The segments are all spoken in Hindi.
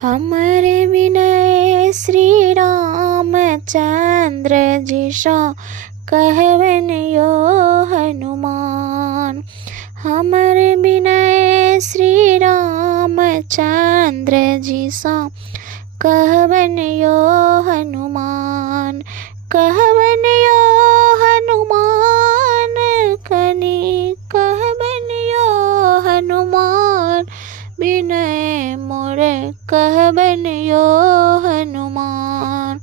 हमारे विनय श्री रामचंद्र जी सो कहवन यो हनुमान। हमारे विनय श्री रामचंद्र जी सो कहवन यो हनुमान। कहवन यो हनुमान कनि कहवन यो हनुमान। विनय मोर कहवन यो हनुमान।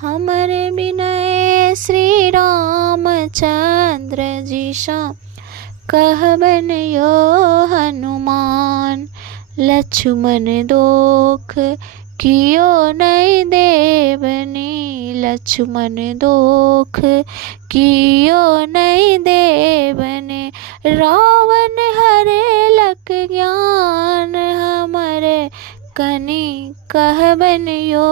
हमारे विनय श्री रामचंद्र जी सो कहवन यो हनुमान। लक्ष्मण दोख कियो नहीं देवनी। लक्ष्मण दोख कियो नहीं देवने। रावण हरे लख ज्ञान हमारे कनि कहवन यो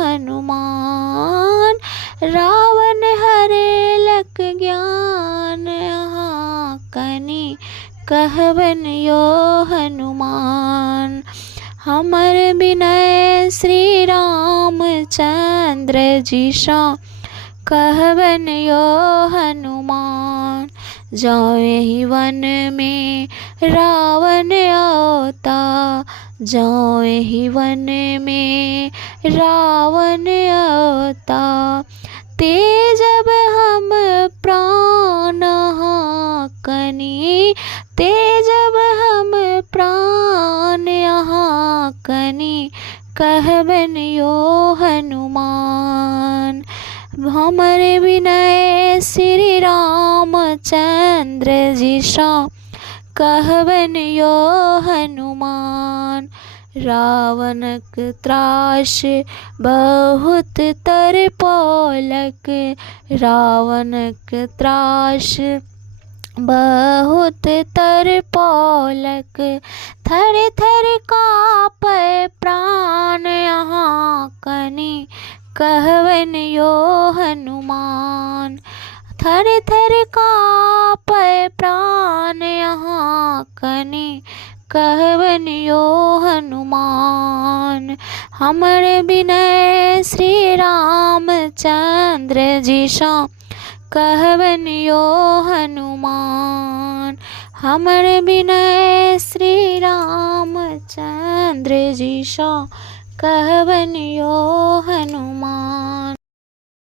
हनुमान। रावण हरे लख ज्ञान यहाँ कनि कहवन यो हनुमान। हमर विनय श्री रामचंद्र जी सो कहवन यो हनुमान। जाहि वन में रावण आता। जाहि वन में रावण आता। ते जब हम प्राण कनि। ते जब हम प्राण यहाँ कनि कहवन यो हनुमान। हमारे विनय श्री रामचंद्र जी सो कहवन यो हनुमान। रावणक त्रास बहुत तरपोलक। रावणक त्रास बहुत तरपोलक। थर थर काँपै प्राण यहाँ कनि कहवन यो हनुमान। थर थर काँपै प्राण यहाँ कनि कहवन यो हनुमान। हमरे विनय श्री रामचंद्र जी सो कहवन यो हनुमान। हमरे विनय श्री रामचंद्र जी सो कहवन यो हनुमान।